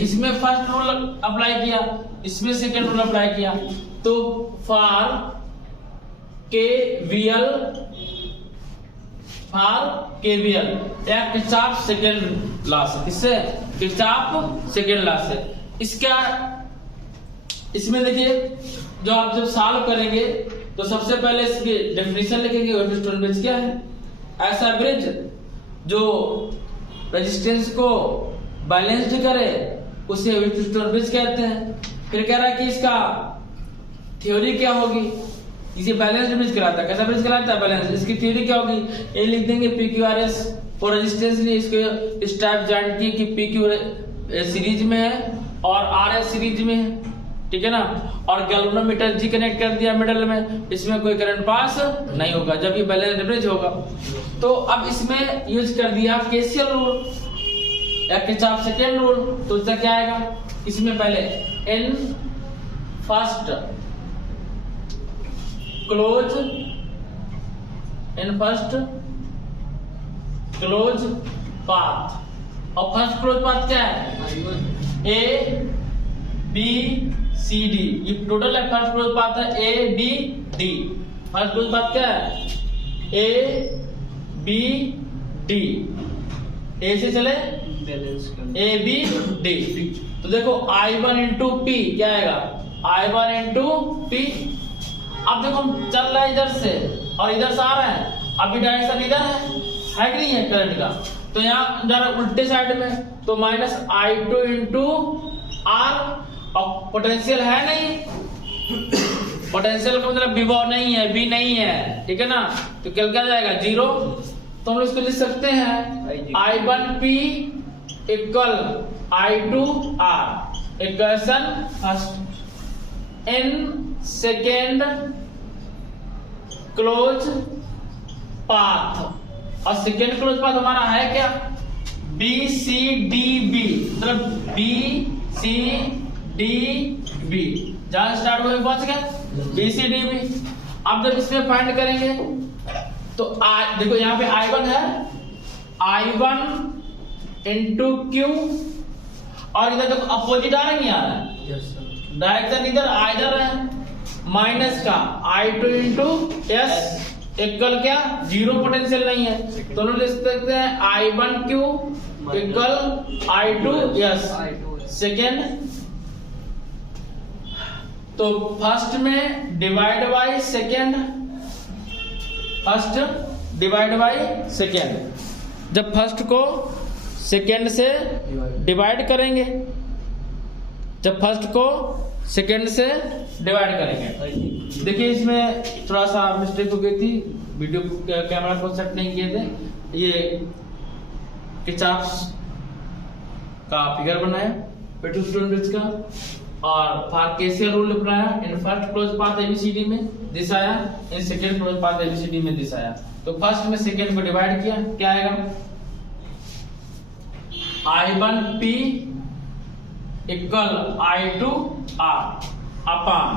इसमें फर्स्ट रूल अप्लाई किया, इसमें सेकेंड रूल अप्लाई किया। तो फॉर केवीएल या किरचॉफ सेकेंड लॉ से, किससे? किरचॉफ सेकेंड लॉ से। इसका इसमें देखिए जो आप जब सॉल्व करेंगे तो सबसे पहले इसकी डेफिनेशन लिखेंगे व्हीटस्टोन ब्रिज क्या है। ऐसा ब्रिज जो रेजिस्टेंस को बैलेंस्ड करे उसे व्हीटस्टोन ब्रिज कहते हैं। फिर कह रहा है कि इसका थ्योरी क्या होगी, इसे बैलेंस्ड ब्रिज कराता है। कैसा ब्रिज कराता है? बैलेंस। इसकी थ्योरी क्या होगी? ये लिख देंगे PQRS फॉर रेजिस्टेंस। इसको इस टाइप जान की कि PQ सीरीज में है और RS सीरीज में है, ठीक है ना। और गैल्वेनोमीटर G कनेक्ट कर दिया मिडल में, इसमें कोई करंट पास नहीं होगा जब ये बैलेंस्ड ब्रिज होगा। तो अब इसमें यूज कर दिया KCL रूल या किरचॉफ सेकंड रूल। तो इसका क्या आएगा? इसमें पहले इन फर्स्ट क्लोज पाथ। और फर्स्ट क्लोज पाथ क्या है? A B C D। ये टोटल है फर्स्ट क्लोज पाथ है A B D। First close path क्या है? A B D। A से चले A B D। तो देखो I1 इंटू P क्या आएगा? I1 into P। अब देखो चल रहा है इधर से और इधर से आ रहा है, अभी डायरेक्शन इधर है कि नहीं है करंट का। तो यहाँ जरा उल्टे साइड में तो माइनस I2 इंटू R। और पोटेंशियल है नहीं, पोटेंशियल का मतलब विभव नहीं है, V नहीं है, ठीक है ना। तो क्या जाएगा? 0। तो हम लोग इसको लिख सकते हैं I1P equal I2R। Equation first. In second close path. और सेकेंड क्लोज पाथ हमारा है क्या? BCDB। मतलब BCDB जहां स्टार्ट हुए पहुंच गए BCDB। अब जब इसमें फाइंड करेंगे तो देखो यहाँ पे I1 है, I1 इंटू Q। और इधर देखो अपोजिट आ रही है, डायरेक्शन इधर है माइनस का I2 इंटू S इक्वल क्या? 0 पोटेंशियल नहीं है। तो हम लिख सकते हैं I1Q equal I2 S। Second तो फर्स्ट में divide by second, first divide by second. जब फर्स्ट को सेकेंड से डिवाइड करेंगे, जब फर्स्ट को सेकेंड से डिवाइड करेंगे। देखिए इसमें थोड़ा सा मिस्टेक हो गई थी, वीडियो कैमरा को सेट नहीं किए थे। ये किरचॉफ का फिगर बनाया व्हीटस्टोन ब्रिज का और फॉर KCL रूल बनाया। In first close path ABCD में दिस आया, in second close path ABCD में दिस आया। तो फर्स्ट में सेकेंड को डिवाइड किया, क्या आएगा? I1P equal I2R upon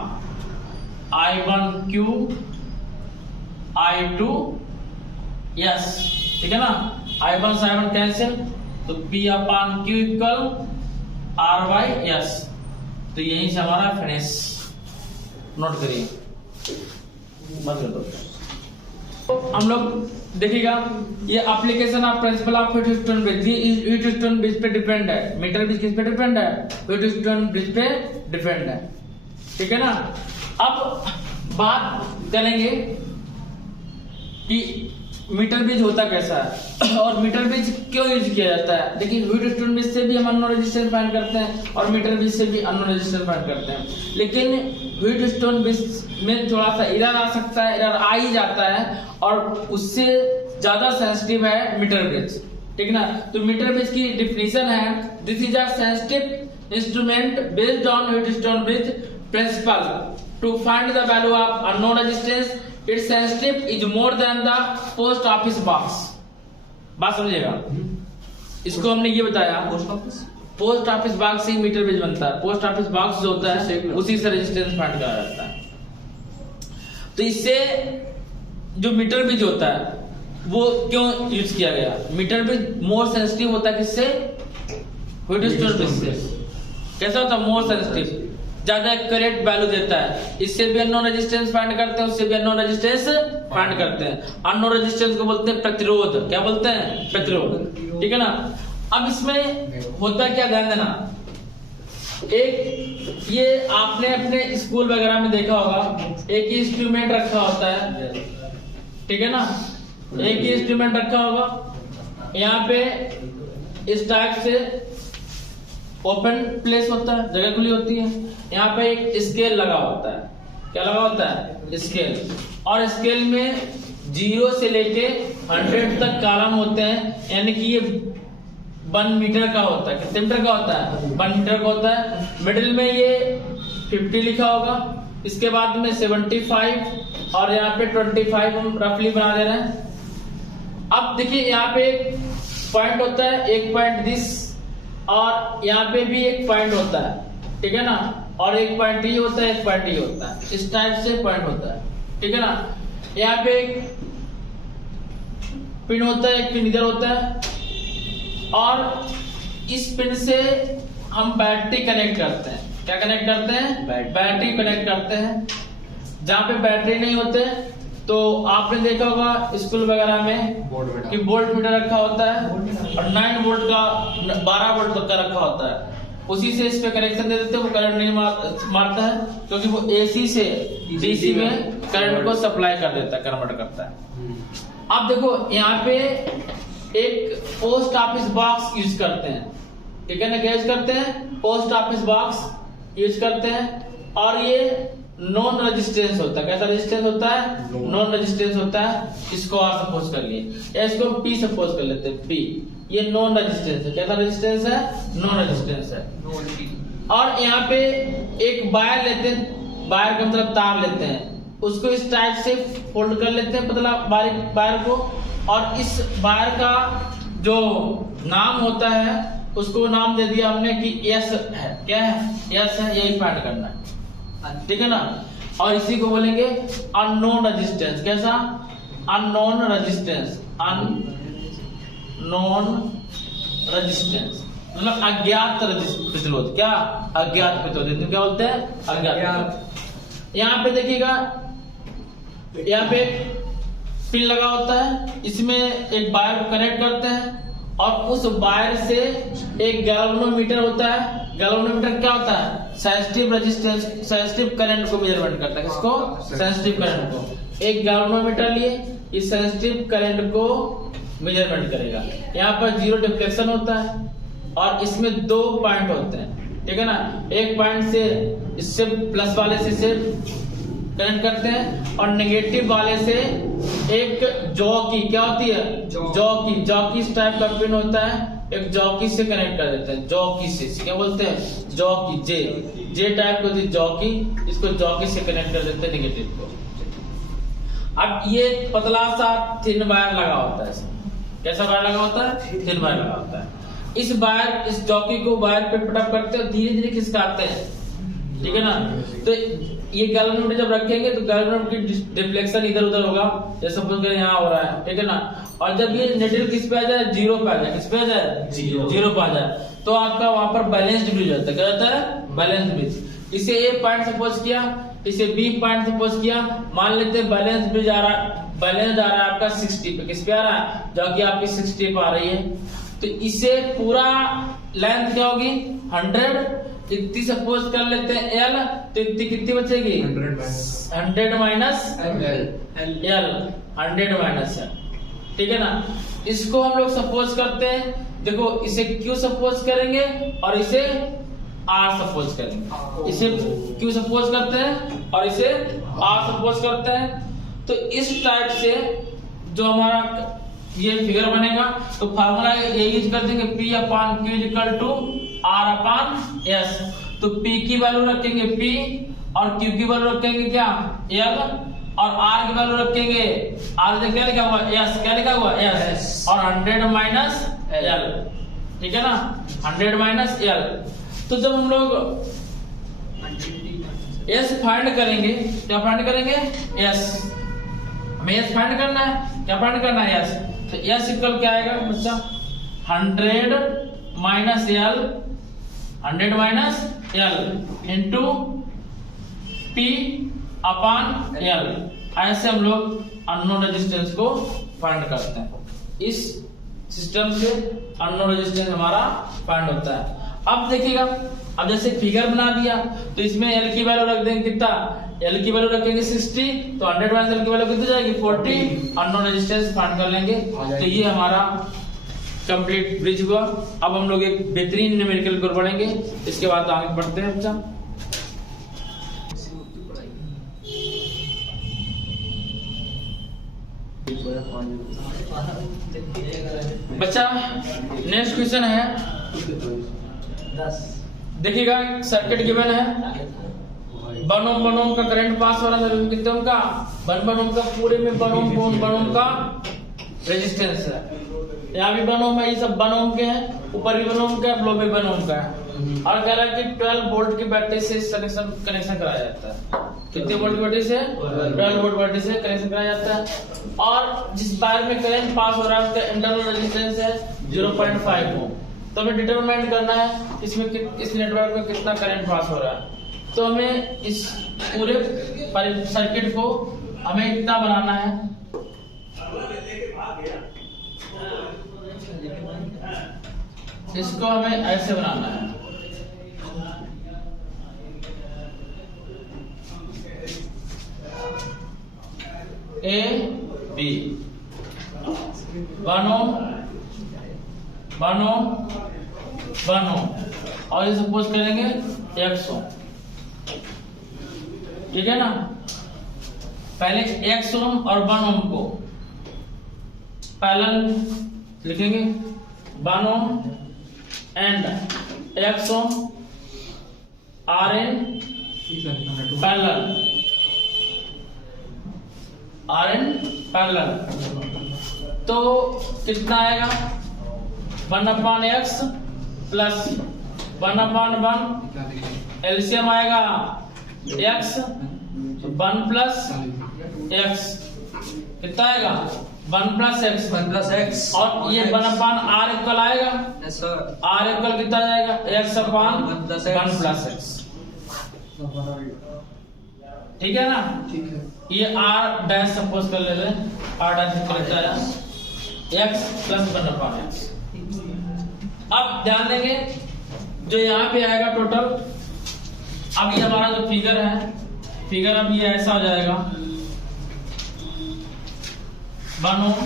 I1Q I2 S, ठीक है ना। I1 से I1 कैंसिल, तो P upon Q equal R by S। तो यहीं से हमारा फिनिश। नोट करिए, बंद कर दो। तो हम लोग देखिएगा ये application of principle of Wheatstone bridge. ये व्हीटस्टोन ब्रिज पे डिपेंड है। मीटर ब्रिज किस पे डिपेंड है? व्हीटस्टोन ब्रिज पे डिपेंड है, ठीक है ना। अब बात करेंगे कि मीटर ब्रिज होता कैसा है और मीटर ब्रिज क्यों यूज किया जाता है। देखिए व्हीटस्टोन ब्रिज से भी हम अननोन रेजिस्टेंस फाइंड करते हैं और मीटर ब्रिज से भी अननोन रेजिस्टेंस फाइंड करते हैं। लेकिन व्हीटस्टोन ब्रिज में थोड़ा सा एरर आ सकता है, एरर आ ही जाता है और उससे ज्यादा सेंसिटिव है मीटर ब्रिज, ठीक ना। तो मीटर ब्रिज की डिफिनीशन है, this is a sensitive instrument based on Wheatstone bridge principle to find the value of unknown resistance. Its sensitive is more than the post office box. बात समझिएगा, इसको हमने ये बताया पोस्ट ऑफिस बॉक्स से मीटर ब्रिज बनता है। पोस्ट ऑफिस बॉक्स जो होता है उसी से रेजिस्टेंस फाइंड करा जाता है। तो इससे जो मीटर ब्रिज होता है वो क्यों यूज किया गया? मीटर ब्रिज मोर सेंसिटिव होता है किससे? व्हीटस्टोन ब्रिज से। कैसा होता है? मोर सेंसिटिव, ज्यादा एक्यूरेट वैल्यू देता है। इससे भी अननोन रेजिस्टेंस फाइंड करते हैं, उससे भी अननोन रेजिस्टेंस फाइंड करते हैं। अननोन रेजिस्टेंस को बोलते हैं प्रतिरोध। क्या बोलते हैं? प्रतिरोध, ठीक है ना। अब इसमें होता क्या, ध्यान देना, एक ये आपने अपने स्कूल वगैरह में देखा होगा, एक इंस्ट्रूमेंट रखा होता है, ठीक है ना, एक ही इंस्ट्रूमेंट रखा होगा, यहाँ पे इस टाइप से ओपन प्लेस होता है, जगह खुली होती है, यहाँ पे एक स्केल लगा होता है, क्या लगा होता है, स्केल, और स्केल में 0 से लेके 100 तक कॉलम होते हैं, यानी कि ये 1 मीटर का होता है, कितने मीटर का होता है, 1 मीटर का होता है। मिडिल में ये 50 लिखा होगा, इसके बाद में 75 और यहाँ पे 25 हम रफली बना दे रहे हैं। अब देखिए यहाँ पे एक पॉइंट होता है, एक पॉइंट दिस, और यहाँ पे भी एक पॉइंट होता है, ठीक है ना, और एक पॉइंट ये होता है, एक पॉइंट ये होता है, इस टाइप से पॉइंट होता है, ठीक है ना। यहाँ पे एक पिन होता है, एक पिन इधर होता है, और इस पिन से हम बैटरी कनेक्ट करते हैं, क्या कनेक्ट करते हैं, बैटरी कनेक्ट करते हैं। जहाँ पे बैटरी नहीं होते तो आपने देखा होगा स्कूल वगैरह में कि वोल्ट मीटर रखा होता है, और 9 वोल्ट का 12 वोल्ट तक का रखा होता है, उसी से इस पे कनेक्शन दे देते हैं, वो करंट नहीं मारता है, क्योंकि वो एसी से डीसी में करंट को सप्लाई कर देता है, कन्वर्ट करता है। अब देखो यहाँ पे एक पोस्ट ऑफिस बॉक्स यूज करते हैं, ठीक है ना, क्या यूज करते हैं, पोस्ट ऑफिस बॉक्स यूज करते हैं, और ये नॉन रेजिस्टेंस होता है, कैसा रेजिस्टेंस होता है, नॉन रेजिस्टेंस होता है। इसको आर सपोज कर लिए, या इसको पी सपोज कर लेते हैं, पी, ये नॉन रेजिस्टेंस है, कैसा रेजिस्टेंस है, नॉन रेजिस्टेंस है। और यहाँ पे एक वायर लेते हैं, वायर का मतलब तार लेते हैं, उसको इस टाइप से फोल्ड कर लेते हैं, पतला बारीक वायर को, और इस वायर का जो नाम होता है उसको नाम दे दिया हमने कि एस है, क्या है, एस है, यही फाइंड करना है, ठीक है ना। और इसी को बोलेंगे अननोन रेजिस्टेंस, कैसा, अननोन रेजिस्टेंस, अननोन रेजिस्टेंस मतलब अज्ञात प्रतिरोध, क्या, अज्ञात प्रतिरोध, क्या बोलते हैं, अज्ञात। यहाँ पे देखिएगा, यहाँ पे पिन लगा होता है, इसमें एक वायर को कनेक्ट करते हैं, और उस वायर से एक गैल्वेनोमीटर होता है। गैल्वेनोमीटर क्या होता है, सेंसिटिव रेजिस्टेंस, सेंसिटिव करंट को मेजरमेंट करता है, किसको, सेंसिटिव करंट को। एक गैल्वेनोमीटर लिए इस सेंसिटिव करंट को मेजरमेंट करेगा। यहाँ पर 0 डिफ्लेक्शन होता है, और इसमें 2 पॉइंट होते हैं, ठीक है ना, एक पॉइंट से इससे प्लस वाले से कनेक्ट करते हैं, और नेगेटिव वाले से एक जॉकी, क्या होती है, जॉकी इस टाइप का पिन होता है, एक जॉकी से कनेक्ट कर देते हैं, जॉकी से, क्या बोलते हैं, जॉकी, जे टाइप की होती है जॉकी, इसको जॉकी से कनेक्ट कर देते हैं नेगेटिव को। अब ये पतला सा थिन वायर लगा होता है, कैसा वायर लगा होता है, थिन वायर लगा होता है। इस वायर, इस जॉकी को वायर पे पुटअप करते हैं, धीरे धीरे खिसकाते हैं, ठीक है ना। तो ये गैल्वेनोमीटर जब रखेंगे तो गैल्वेनोमीटर की डिफ्लेक्शन इधर उधर होगा, जैसे सपोज करें यहाँ हो रहा है, ठीक है ना। और जब ये नेगेटिव किस पे आ जाए, 0 पे आ जाए, किस पे आ जाए, 0 पे आ जाए, तो आपका वहां पर बैलेंस्ड ब्रिज होता है, क्या होता है, बैलेंस्ड ब्रिज। इसे ए पॉइंट सपोज किया, इसे बी पॉइंट सपोज किया, मान लेते हैं बैलेंस ब्रिज आ रहा है, बैलेंस आ रहा है आपका 60 पे, किस पे आ रहा है, जो कि आपकी 60 पे आ रही है, तो इसे पूरा लेंथ क्या होगी, 100, इतनी सपोज कर लेते हैं एल, तो इतनी कितनी बचेगी, 100 माइनस एल, 100 माइनस एल, ठीक है ना। इसको हम लोग सपोज करते हैं, देखो इसे क्यू सपोज करेंगे और इसे आर सपोज करेंगे, इसे क्यू सपोज करते हैं और इसे आर सपोज करते हैं। तो इस टाइप से जो हमारा ये फिगर बनेगा, तो फार्मूला ये यूज कर देंगे, P upon Q equal to R upon S। तो P की वैल्यू रखेंगे P, और Q की वैल्यू रखेंगे क्या, L, और R की वैल्यू रखेंगे R, क्या लिखा हुआ, S, क्या लिखा हुआ, S, और 100 माइनस L, ठीक है ना, 100 माइनस L। तो जब हम लोग S फाइंड करेंगे, क्या फाइंड करेंगे, S, हमें S फाइंड करना है, क्या फाइंड करना है, S, तो S इक्वल क्या आएगा बच्चा, 100 minus L, 100 minus L into P upon L। ऐसे हम लोग अननोन रेजिस्टेंस को फाइंड करते हैं। इस सिस्टम से अननोन रेजिस्टेंस हमारा फाइंड होता है। अब देखिएगा, अब जैसे फिगर बना दिया तो इसमें एल की वैल्यू रख देंगे कितना, एल की वैल्यू रखेंगे 60, तो 100 माइनस एल की वैल्यू कितनी जाएगी 40, अननोन रेजिस्टेंस फाइंड कर लेंगे। तो ये हमारा कंप्लीट ब्रिज हुआ। अब हम लोग एक बेहतरीन न्यूमेरिकल की ओर बढ़ेंगे, इसके बाद आगे बढ़ते हैं बच्चा। बच्चा नेक्स्ट क्वेश्चन है, देखिएगा सर्किट गिवन है, 1 ओम का करंट पास हो रहा है, कितने ओम का 1 ओम का, पूरे में 1 ओम का रेजिस्टेंस है। यहाँ भी 1 ओम है, ये सब 1 ओम के हैं, ऊपर भी 1 ओम का है, लो भी 1 ओम का है। और कह रहा है कि 12 वोल्ट की बैटरी से कनेक्शन कराया जाता है। कितने वोल्ट की बैटरी से 12 वोल्ट बैटरी से कनेक्शन कराया जाता है। और जिस वायर में करंट पास हो रहा है उसका इंटरनल रेजिस्टेंस है 0.5 ओम। तो हमें डिटरमाइन करना है इसमें इस नेटवर्क में कितना करंट पास हो रहा है। तो हमें इस पूरे सर्किट को हमें इतना बनाना है, इसको हमें ऐसे बनाना है। ए बी 1 ओम 1 ओम 1 ओम, और ये सपोज करेंगे 100 ओम, ठीक है ना। पहले 100 ओम और 1 ओम को पैरेलल लिखेंगे, 1 ohm and 100 ohm are in parallel, are in parallel. तो कितना आएगा 1/x प्लस 1/1, एलसीएम आएगा x, 1 प्लस x कितना आएगा 1 प्लस x, और ये 1/r इक्वल आएगा, r इक्वल कितना जाएगा x/1 प्लस x, ठीक है ना। ठीक है। ये r डैश सपोज कर लेते हैं, r डैश इक्वल जाएगा x प्लस 1/x। अब ध्यान देंगे जो यहाँ पे आएगा टोटल, अब ये हमारा जो फिगर है, फिगर अब ये ऐसा हो जाएगा 1 ओम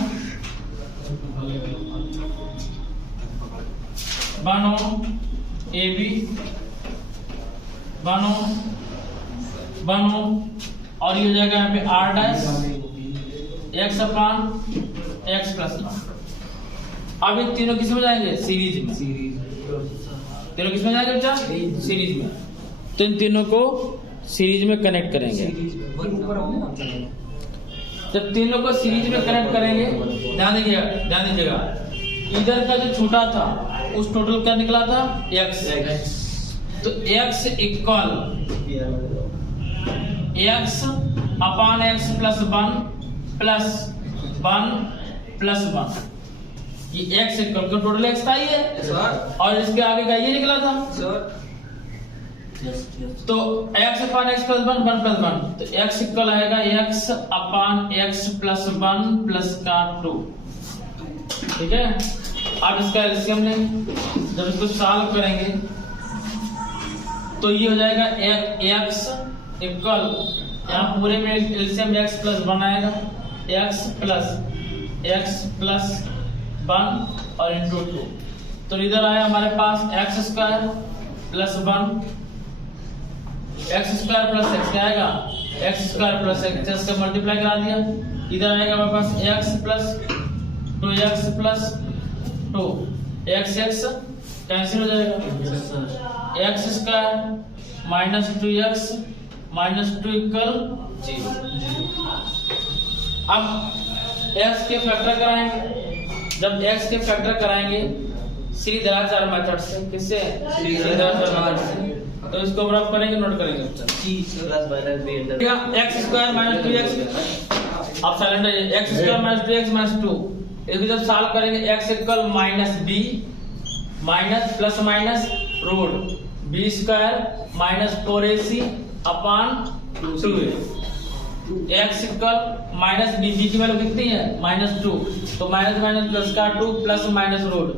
1 ओम ए बी 1 ओम 1 ओम, और ये हो जाएगा यहाँ पे r डैश x/x प्लस 1। अब ये तीनों किस में जाएंगे सीरीज में, तीनों किस में जाएंगे बच्चा सीरीज में। तो इन तीनों को सीरीज में कनेक्ट करेंगे। जब तीनों को सीरीज में कनेक्ट करेंगे, ध्यान दीजिएगा, इधर का जो छोटा था उस टोटल क्या निकला था x, तो x equal x/x plus 1 plus 1 plus 1, ये x इक्वल का टोटल x था ही है, और इसके आगे का ये निकला था तो x/x प्लस 1 1 प्लस 1, तो x इक्वल आएगा x/x प्लस 1 प्लस का 2, ठीक है। अब इसका एलसीएम लेंगे, जब इसको सॉल्व करेंगे तो ये हो जाएगा x इक्वल, यहाँ पूरे में एलसीएम x प्लस 1 आएगा, x प्लस 1 और इंटू 2, तो इधर आया हमारे पास x² plus 1, x² plus x क्या आएगा x² प्लस x, इसका मल्टीप्लाई करा दिया, इधर आएगा हमारे पास x plus 2x plus 2, x cancel हो जाएगा, x² minus 2x minus 2 equal 0। अब x के फैक्टर कराएंगे, जब x के फैक्टर कराएंगे श्रीधराचार्य मेथड से, किससे श्रीधराचार्य मेथड से, तो इसको रफ करेंगे, नोट करेंगे x² माइनस 2x, अब साइलेंट है, x² माइनस 2x माइनस 2, इसको जब सॉल्व करेंगे x equal minus b minus plus minus root b² minus 4ac upon 2a, x equal minus b की वैल्यू कितनी है -2, तो माइनस माइनस प्लस का 2 plus minus root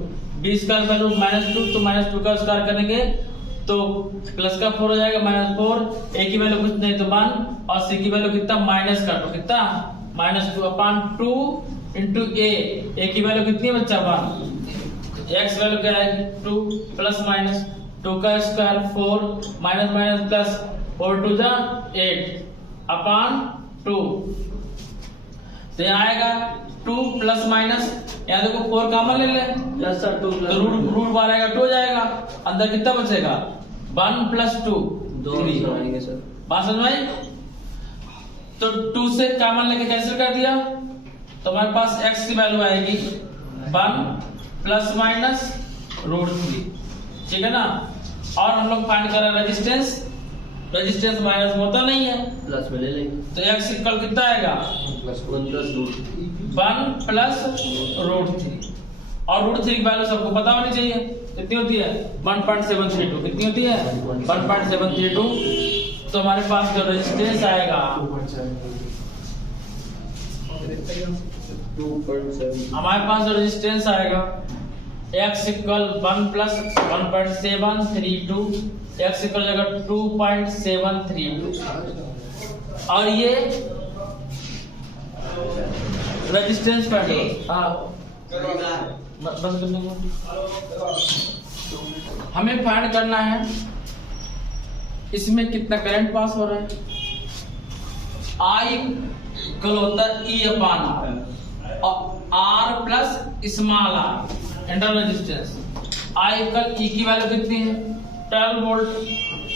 B square value -2, तो -2 का स्क्वायर करेंगे तो प्लस का 4 हो जाएगा, -4, ए की वैल्यू कुछ नहीं तो 1 और सी की वैल्यू कितना माइनस का 2, कितना -2/2 इंटू ए की वैल्यू कितनी बच्चा 1, एक्स वैल्यू क्या है 2 प्लस माइनस 2 का स्क्वायर 4 माइनस माइनस प्लस 4 2 जा 8/2, तो यहाँ आएगा 2 प्लस माइनस, यहाँ देखो 4 कॉमन ले ले प्लस 2 तो रूट बार आएगा 2 हो जाएगा, अंदर कितना बचेगा 1 + 2 2 3, आएंगे सर। बात समझ में आई? तो 2 से कॉमन लेके कैंसिल कर दिया तो हमारे पास x की वैल्यू आएगी 1 प्लस माइनस √3, ठीक है ना। और हम लोग फाइंड कर रहे हैं रेजिस्टेंस माइनस होता नहीं है प्लस में ले लेंगे तो x इक्वल कितना आएगा 1 + √3 1 प्लस √3 और √3 की वैल्यू सबको पता होनी चाहिए, कितनी होती है 1.732, कितनी होती है 1.732, तो हमारे पास जो रेजिस्टेंस आएगा 2.7 हमारे पास जो रेजिस्टेंस आएगा x equal 1 plus 1.732, x equal जाएगा 2.732 और ये रेजिस्टेंस पैटर्न बंद करने को हमें फाइंड करना है इसमें कितना करंट पास हो रहा है। I इक्वल होता है E/R और R plus small r internal resistance. I equal E की वैल्यू कितनी है 12 वोल्ट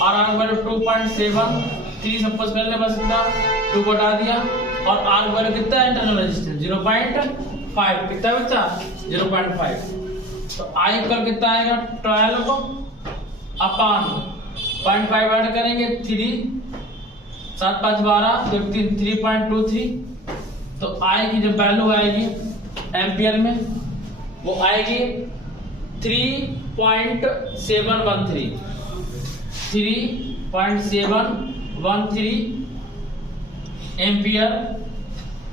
और R वैल्यू 2.73 सपोज कर ले, बस इतना 2 को हटा दिया और R वैल्यू कितना है इंटरनल रेजिस्टेंस 0.5, कितना बच्चा 0.5, तो I इक्वल कितना आएगा 12/0.5 ऐड करेंगे 3 7 5 12 3.23, तो I की जो वैल्यू आएगी एम्पियर में वो आएगी 3.713 एम्पियर।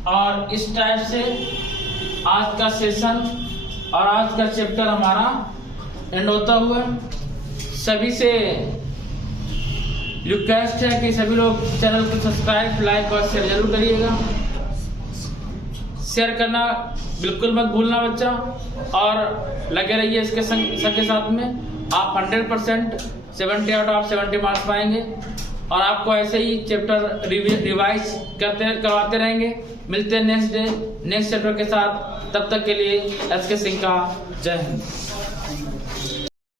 और इस टाइप से आज का सेशन और आज का चैप्टर हमारा एंड होता हुआ। सभी से रिक्वेस्ट है कि सभी लोग चैनल को सब्सक्राइब लाइक और शेयर जरूर करिएगा, शेयर करना बिल्कुल मत भूलना बच्चा, और लगे रहिए इसके सबके साथ में। आप 100% 70 आउट ऑफ 70 मार्क्स पाएंगे और आपको ऐसे ही चैप्टर रिवाइज करवाते रहेंगे। मिलते हैं नेक्स्ट चैप्टर के साथ, तब तक के लिए SK सिंह का जय हिंद।